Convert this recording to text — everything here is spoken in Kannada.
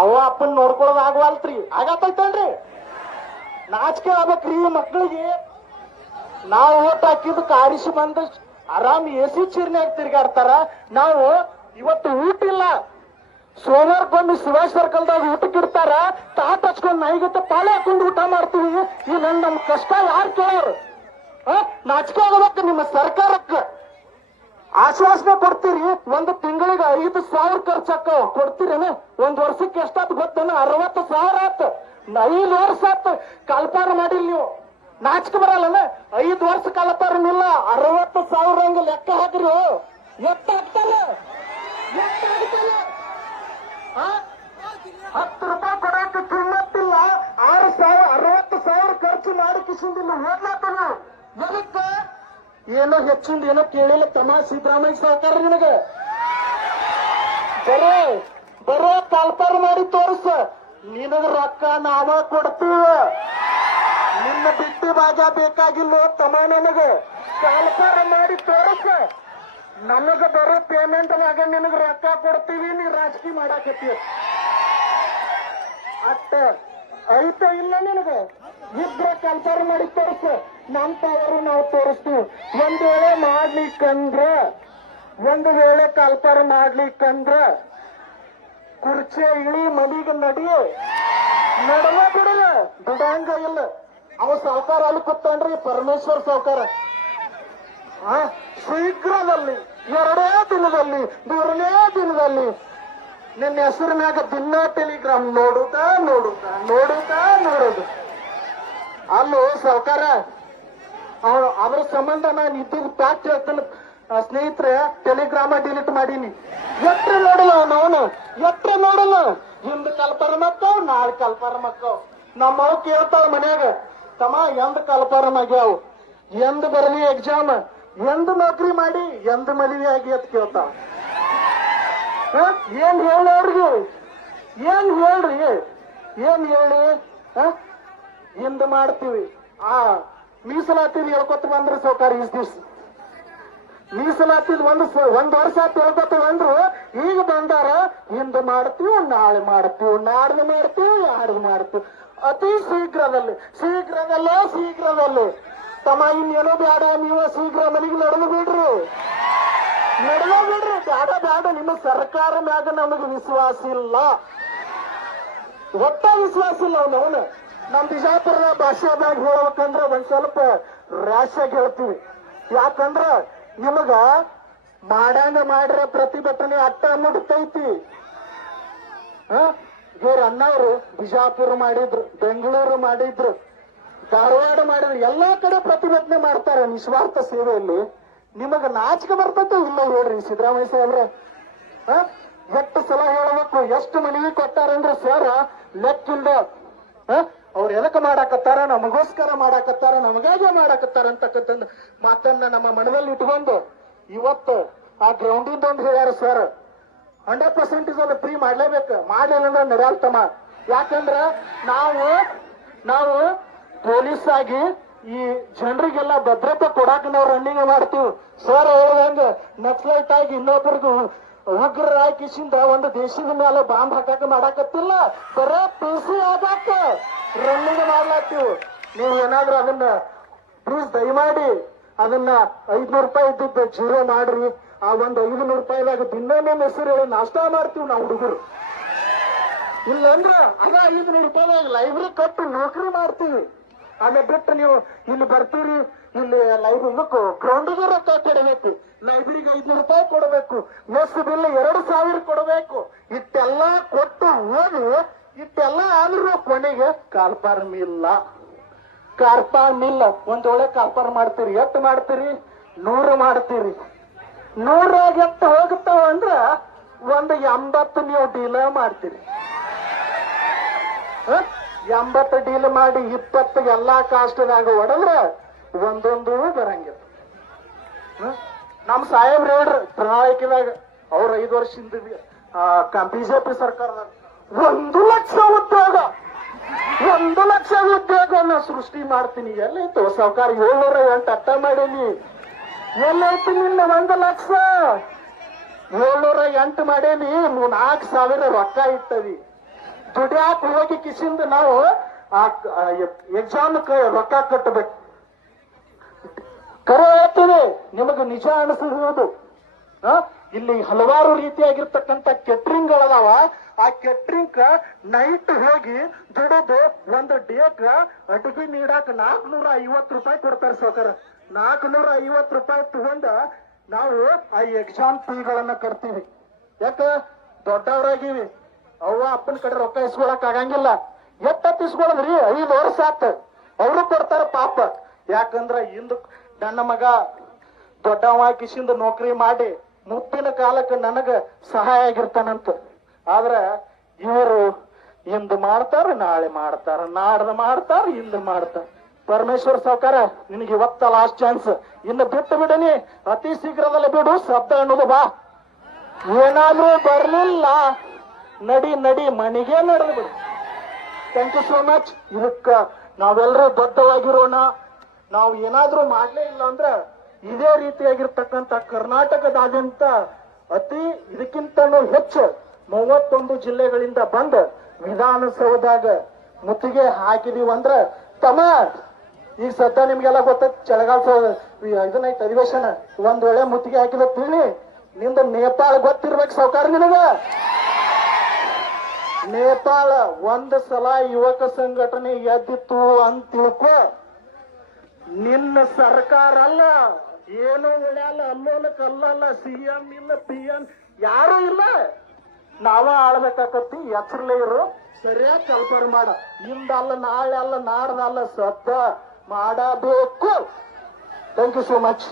ಅವ ಅಪ್ಪನ್ ನೋಡ್ಕೊಳ್ಳೋದು ಆಗವಲ್ತ್ರಿ. ಆಗತ್ತೈತೇನ್ರಿ? ನಾಚಿಕೆ ಆಗ್ಬೇಕ್ರಿ ಮಕ್ಕಳಿಗೆ. ನಾವು ಓಟ್ ಹಾಕಿದ್ದಕ್ಕೆ ಆರಿಸಿ ಬಂದ ಆರಾಮ್ ಎಸಿ ಚೀರ್ನ್ಯಾಗ ತಿರ್ಗಾಡ್ತಾರ. ನಾವು ಇವತ್ತು ಊಟ ಇಲ್ಲ, ಸೋಮವಾರಕ್ಕೊಮ್ಮೆ ಶಿವಾಜ್ ಸರ್ಕಲ್ದಾಗ ಊಟಕ್ಕೆ ಇಡ್ತಾರ. ತಾಟ್ ಹಚ್ಕೊಂಡ್ ನಾಯಿಗತ್ತೆ ಪಾಳೆ ಹಾಕೊಂಡು ಊಟ ಮಾಡ್ತೀವಿ. ಇಲ್ಲ ನಮ್ ಕಷ್ಟ ಯಾರು ಕೇಳೋರು? ನಾಚಿಕೆ ಆಗಬೇಕು ನಿಮ್ಮ ಸರ್ಕಾರಕ್ಕೆ. ಆಶ್ವಾಸನೆ ಕೊಡ್ತೀರಿ, ಒಂದು ತಿಂಗಳಿಗೆ 5,000 ಖರ್ಚಾಕ ಕೊಡ್ತೀರೇನು? ಒಂದ್ ವರ್ಷಕ್ಕೆ ಎಷ್ಟಾತ್ ಗೊತ್ತೇನು? 60,000 ಆತ್. 5 ವರ್ಷ ಆತ್ ಕಲ್ಪಾರ ಮಾಡಿಲ್ ನೀವು. ನಾಚಿಕೆ ಬರಲ್ಲ? 5 ವರ್ಷ ಕಲ್ಪಾರನಿಲ್ಲ, 60,000 ಹಂಗ ಲೆಕ್ಕ ಹಾಕ್ರಿ. ಎಷ್ಟಾಗ್ತಾನ? 10 ರೂಪಾಯಿ ಕೊಡಕ್ಕೆ ಕಿಮ್ಮತ್ತಿಲ್ಲ. 60,000 ಖರ್ಚು ಮಾಡಿ ಕಿಸಿಂದಿಲ್ಲ ಓದ್ಲಾತನ. ಎದಕ್ಕ? ಏನೋ ಹೆಚ್ಚಿಂದ ಏನೋ ಕೇಳಿಲ್ಲ ತಮ್ಮ ಸಿದ್ದರಾಮಯ್ಯ ಸರ್ಕಾರ ನಿನಗೆ. ಬರೋ ಕಲ್ಪಾರ ಮಾಡಿ ತೋರಿಸ. ನಿನಗ ರೊಕ್ಕ ನಾವ ಕೊಡ್ತೀವ. ನಿನ್ನ ಬಿಟ್ಟಿ ಭಾಗ ಬೇಕಾಗಿಲ್ಲ ತಮ್ಮ. ನನಗ ಕಲ್ಪಾರ ಮಾಡಿ ತೋರಿಸ. ನಮಗ ಬರೋ ಪೇಮೆಂಟ್ ಆಗ ನಿನಗ ರೊಕ್ಕ ಕೊಡ್ತೀವಿ. ನೀ ರಾಜಕೀಯ ಮಾಡಾಕತ್ತೀವಿ ಅಷ್ಟ ಐತ ಇಲ್ಲ ನಿನಗ? ಇದ್ರೆ ಕಲ್ಪಾರ ಮಾಡಿ ತೋರಿಸ. ನಮ್ ಪವರು ನಾವು ತೋರಿಸ್ತೀವಿ. ಒಂದ್ ವೇಳೆ ಕಲ್ಪಾರ ಮಾಡ್ಲಿಕ್ಕಂದ್ರ ಕುರ್ಚಿ ಇಳಿ ಮನಿಗೆ ನಡವೆ ಬಿಡಲ್ಲ. ಬಿಡಂಗ ಇಲ್ಲ. ಅವ ಸಾವುಕಾರ ಅಲ್ಲಿ ಕೂತ್ಕೊಂಡ್ರಿ ಪರಮೇಶ್ವರ್ ಸಾವುಕಾರ. ಶೀಘ್ರದಲ್ಲಿ 2 ದಿನದಲ್ಲಿ 3ನೇ ದಿನದಲ್ಲಿ ನಿನ್ನ ಹೆಸರಿನಾಗ ದಿನ ಟೆಲಿಗ್ರಾಮ್ ನೋಡುದು. ಅಲ್ಲೋ ಸಾವುಕಾರ, ಅದ್ರ ಸಂಬಂಧ ನಾನು ಇದ್ದಿದ್ದು ಪ್ಯಾಕ್ ಹೇಳ್ತಾನೆ ಸ್ನೇಹಿತರೆ. ಟೆಲಿಗ್ರಾಮ ಡಿಲೀಟ್ ಮಾಡೀನಿ. ಎಟ್ರೆ ನೋಡಲ್ಲ ಹಿಂದ್ ಕಲ್ಪಾರ ಮಕ್ಕಳು, ನಾಳೆ ಕಲ್ಪಾರ ಮಕ್ಕಳು. ನಮ್ಮವ್ ಕೇಳ್ತಾವ ಮನ್ಯಾಗ, ತಮ್ಮ ಎಂದ್ ಕಲ್ಪಾರ ಆಗ್ಯಾವ, ಎಂದ್ ಬರಲಿ ಎಕ್ಸಾಮ್, ಎಂದ್ ನೌಕರಿ ಮಾಡಿ, ಎಂದ್ ಮದುವೆ ಆಗಿ ಅಂತ ಕೇಳ್ತಾವ. ಏನ್ ಹೇಳಿ ಅವ್ರಿಗೆ? ಏನ್ ಹೇಳಿ? ಹಿಂದ್ ಮಾಡ್ತೀವಿ. ಮೀಸಲಾತಿದ್ ಹೇಳ್ಕೊತ ಬಂದ್ರೆ ಸಾವುಕಾರ ಇಸ್ ದಿವ್ಸ ಮೀಸಲಾತಿದ್ ಒಂದ್ ವರ್ಷ ಹೇಳ್ಕೊತ ಬಂದ್ರು. ಈಗ ಬಂದಾರ ಹಿಂದ್ ಮಾಡ್ತೀವಿ, ನಾಳೆ ಮಾಡ್ತೀವಿ, ನಾಡ್ದು ಮಾಡ್ತೀವಿ. ಅತಿ ಶೀಘ್ರದಲ್ಲಿ ತಮ್ಮ ಇನ್ನೇನೋ ಬೇಡ. ನೀವು ಶೀಘ್ರ ಮನೆಗೆ ನಡೆದು ಬಿಡ್ರಿ. ಬೇಡ. ನಿಮ್ಮ ಸರ್ಕಾರ ಮ್ಯಾಗ ನಮಗೆ ವಿಶ್ವಾಸ ಇಲ್ಲ. ಒಟ್ಟ ವಿಶ್ವಾಸ ಇಲ್ಲ ಅವನು. ನಮ್ ಬಿಜಾಪುರದ ಭಾಷೆದಾಗ ಹೇಳ್ಬೇಕಂದ್ರ ಒಂದ್ ಸ್ವಲ್ಪ ರ್ಯಾಶಾಗಿ ಹೇಳ್ತೀವಿ. ಯಾಕಂದ್ರ ನಿಮಗ ಮಾಡಂಗ ಮಾಡ್ರ ಪ್ರತಿಭಟನೆ ಅಟ್ಟ ಮುಡ್ತೈತಿ. ಇವ್ರ ಅಣ್ಣವ್ರು ಬಿಜಾಪುರ ಮಾಡಿದ್ರು, ಬೆಂಗಳೂರು ಮಾಡಿದ್ರು, ಧಾರವಾಡ ಮಾಡಿದ್ರು. ಎಲ್ಲಾ ಕಡೆ ಪ್ರತಿಭಟನೆ ಮಾಡ್ತಾರೆ ನಿಸ್ವಾರ್ಥ ಸೇವೆಯಲ್ಲಿ. ನಿಮಗ ನಾಚಿಕೆ ಬರ್ತೈತೆ ಇಲ್ಲ ಹೇಳ್ರಿ ಸಿದ್ದರಾಮಯ್ಯ ಸಾಹೇಬ್ರೆ. ಎಷ್ಟು ಸಲ ಹೇಳ್ಬೇಕು? ಎಷ್ಟು ಮನವಿ ಕೊಟ್ಟಾರಂದ್ರೆ ಸರ್ ಲೆಕ್ಕಿಂದ. ಅವ್ರು ಎದಕ್ಕೆ ಮಾಡಾಕತ್ತಾರ? ನಮಗೋಸ್ಕರ ಮಾಡಾಕತ್ತಾರ, ನಮಗಾಗೆ ಮಾಡಾಕತ್ತಾರ ಅಂತಕ್ಕಂಥ ಮಾತನ್ನ ನಮ್ಮ ಮನದಲ್ಲಿ ಇಟ್ಕೊಂಡು ಇವತ್ತು ಆ ಗ್ರೌಂಡಿಂದ ಒಂದು ಹೇಳ್ಯಾರ ಸರ್. 100% ಅದು ಫ್ರೀ ಮಾಡ್ಲೇಬೇಕು. ಮಾಡಲಿಲ್ಲ ಅಂದ್ರೆ ನಡೆಯಲ್ತಮ್ಮ. ಯಾಕಂದ್ರ ನಾವು ಪೊಲೀಸ್ ಆಗಿ ಈ ಜನರಿಗೆಲ್ಲ ಭದ್ರತೆ ಕೊಡಾಕ ನಾವು ರನ್ನಿಂಗ್ ಮಾಡ್ತೀವಿ. ಸರ್ ಹೇಳ್ದಂಗ ನಕ್ಸಲೈಟ್ ಆಗಿ ಇನ್ನೊಬ್ಬರಿಗೂ ಉಗ್ರ ಹಾಕಿಸಿಂದ ಒಂದು ದೇಶದ ಮೇಲೆ ಬಾಂಬ್ ಹಾಕಾಕ ಮಾಡಾಕತ್ತಿಲ್ಲ. ಬರೇ PC ಆಗಾಕ ರನ್ನಿಂಗ್ ಮಾಡ್ಲಾತೀವಿ. ನೀವು ಏನಾದ್ರೂ ಅದನ್ನ ಪ್ಲೀಸ್ ದಯಮಾಡಿ ಅದನ್ನ 500 ರೂಪಾಯಿ ಇದ್ದಿದ್ದು 0 ಮಾಡ್ರಿ. ಆ ಒಂದು 500 ರೂಪಾಯಿದಾಗ ದಿನ ಹೆಸರು ಹೇಳಿ ನಾಷ್ಟ ಮಾಡ್ತೀವಿ ನಾವು ಹುಡುಗರು. ಇಲ್ಲಂದ್ರ ಅದ 500 ರೂಪಾಯಿದಾಗ ಲೈಬ್ರರಿ ಕಟ್ಟು ನೌಕರಿ ಮಾಡ್ತೀವಿ. ಆಮೇಲೆ ಬಿಟ್ಟು ನೀವು ಇಲ್ಲಿ ಬರ್ತೀರಿ, ಇಲ್ಲಿ ಲೈಬ್ರರಿ ಗ್ರೌಂಡಿಗೆ ರೊಕ್ಕ ಕೊಡಬೇಕು, ಲೈಬ್ರರಿಗೆ 500 ರೂಪಾಯಿ ಕೊಡಬೇಕು, ಮೆಸ್ ಬಿಲ್ 2,000 ಕೊಡಬೇಕು. ಇಟ್ಟೆಲ್ಲ ಕೊಟ್ಟು ಹೋಗಿ ಇಟ್ಟೆಲ್ಲ ಆದ್ರೂ ಕೊನೆಗೆ ಕಾರ್ಪಾರ ಮಿಲ್ಲ. ಒಂದ್ ಒಳ್ಳೆ ಕಾರ್ಪಾರ ಮಾಡ್ತೀರಿ. ಎಷ್ಟು ಮಾಡ್ತೀರಿ? 100 ಮಾಡ್ತೀರಿ. 100 ಎಷ್ಟು ಹೋಗುತ್ತಾವ ಅಂದ್ರ ಒಂದು 80 ನೀವು ಡೀಲ್ ಮಾಡ್ತೀರಿ. 80 ಡೀಲ್ ಮಾಡಿ 20 ಎಲ್ಲಾ ಕಾಸ್ಟ್ನಾಗ ಹೊಡೆದ್ರೆ ಒಂದೊಂದು ಬರಂಗಿಲ್ಲ. ನಮ್ ಸಾಹೇಬ್ರು ಹೇಳ್ರಿ ಪ್ರಣಾಳಿಕೆದಾಗ ಅವ್ರ 5 ವರ್ಷದಿಂದ ಬಿಜೆಪಿ ಸರ್ಕಾರದಾಗ 1 ಲಕ್ಷ ಉದ್ಯೋಗ ಸೃಷ್ಟಿ ಮಾಡ್ತೀನಿ. ಎಲ್ಲೈತು ಸಾವುಕಾರ? 708 ಅಟ್ಟ ಮಾಡೀನಿ. ಎಲ್ಲೈತಿ ನಿನ್ನ 1 ಲಕ್ಷ? 708 ಮಾಡೇನಿ. 4,000 ರೊಕ್ಕ ಇಟ್ಟವಿ. ದುಡ್ಯಾಕ ಹೋಗಿ ಕಿಸಿಂದ ನಾವು ಆ ಎಕ್ಸಾಮ್ ರೊಕ್ಕ ಕಟ್ಟಬೇಕು. ಕರೆ ಹೇಳ್ತೀನಿ, ನಿಮಗೆ ನಿಜ ಅನಿಸಬಹುದು. ಇಲ್ಲಿ ಹಲವಾರು ರೀತಿಯಾಗಿರ್ತಕ್ಕಂಥ ಕೆಟ್ರಿಂಗ್ ಗಳದಾವ. ಆ ಕೆಟ್ರಿಂಗ್ ನೈಟ್ ಹೋಗಿ ದುಡಿದು ಒಂದು ಡೇಕ್ ಅಡುಗೆ ನೀಡಾಕ 450 ರೂಪಾಯಿ ಕೊಡ್ತಾರೆ ಸಾವ್ಕಾರ. 450 ರೂಪಾಯಿ ತಗೊಂಡ ನಾವು ಆ ಎಕ್ಸಾಮ್ ಫೀಗಳನ್ನ ಕಟ್ತೀವಿ. ಯಾಕ ದೊಡ್ಡವರಾಗಿವಿ, ಅವ್ವ ಅಪ್ಪನ ಕಡೆ ರೊಕ್ಕ ಇಸ್ಕೊಳಕ್ ಆಗಂಗಿಲ್ಲ. ಎತ್ತ ಇಸ್ಕೊಳದ್ರಿ 5 ವರ್ಷ ಆತ, ಅವರು ಕೊಡ್ತಾರ ಪಾಪ. ಯಾಕಂದ್ರ ಇಂದು ನನ್ನ ಮಗ ದೊಡ್ಡವ ಕಿಸಿಂದ ನೌಕರಿ ಮಾಡಿ ಮುಪ್ಪಿನ ಕಾಲಕ್ಕೆ ನನಗ ಸಹಾಯ ಆಗಿರ್ತಾನಂತ. ಆದ್ರ ಇವರು ಇಂದು ಮಾಡ್ತಾರ, ನಾಳೆ ಮಾಡ್ತಾರ, ನಾಡ್ದ ಮಾಡ್ತಾರ, ಇಂದು ಮಾಡ್ತಾರ. ಪರಮೇಶ್ವರ್ ಸಾವ್ಕಾರ, ನಿನಗೆ ಇವತ್ತ ಲಾಸ್ಟ್ ಚಾನ್ಸ್. ಇನ್ನು ಬಿಟ್ಟು ಬಿಡನಿ, ಅತಿ ಶೀಘ್ರದಲ್ಲಿ ಬಿಡು. ಶಬ್ದ ಅನ್ನೋದು ಬಾ. ಏನಾದ್ರೂ ಬರ್ಲಿಲ್ಲ, ನಡಿ ನಡಿ ಮನೆಗೆ ನಡೆದು ಬಿಡು. Thank you so much. ಇದಕ್ಕ ನಾವೆಲ್ಲರೂ ಬದ್ಧವಾಗಿರೋಣ. ನಾವು ಏನಾದ್ರೂ ಮಾಡ್ಲೇ ಇಲ್ಲ ಅಂದ್ರ ಇದೇ ರೀತಿಯಾಗಿರ್ತಕ್ಕಂಥ ಕರ್ನಾಟಕದಾದ್ಯಂತ ಅತಿ ಇದಕ್ಕಿಂತನೂ ಹೆಚ್ಚು 31 ಜಿಲ್ಲೆಗಳಿಂದ ಬಂದ ವಿಧಾನಸೌಧದಾಗ ಮುತ್ತಿಗೆ ಹಾಕಿದೀವಿ ಅಂದ್ರ ತಮ್ಮ ಈಗ ಸದ್ಯ ನಿಮ್ಗೆಲ್ಲ ಗೊತ್ತೈತಿ ಚಳಿಗಾಲ ಇದನ್ನೈತಿ ಅಧಿವೇಶನ. ಒಂದ್ ವೇಳೆ ಮುತ್ತಿಗೆ ಹಾಕಿದ ತಿಳಿ ನಿಂದ ನೇಪಾಳ ಗೊತ್ತಿರ್ಬೇಕು ಸಾವ್ಕಾರ. ನಿನಗ ನೇಪಾಳ ಒಂದ್ ಸಲ ಯುವಕ ಸಂಘಟನೆ ಎದ್ದಿತ್ತು ಅಂತ ತಿಳ್ಕೊ, ನಿನ್ನ ಸರ್ಕಾರ ಅಲ್ಲ, ಏನೋ ಉಳ್ಯಾಲ, ಅಲ್ಲೋಲ ಕಲ್ಲಲ್ಲ, CM ಇಲ್ಲ, PM ಯಾರು ಇಲ್ಲ. ನಾವ ಆಳ್ಬೇಕಾಕತ್ತಿ. ಎಚ್ಚರಲೇ ಇರು, ಸರಿಯಾಗಿ ಕಲ್ಪನೆ ಮಾಡ. ಇಂದಲ್ಲ, ನಾಳೆ ಅಲ್ಲ, ನಾಡ್ದಲ್ಲ, ಸದ್ದ ಮಾಡಬೇಕು. Thank you so much.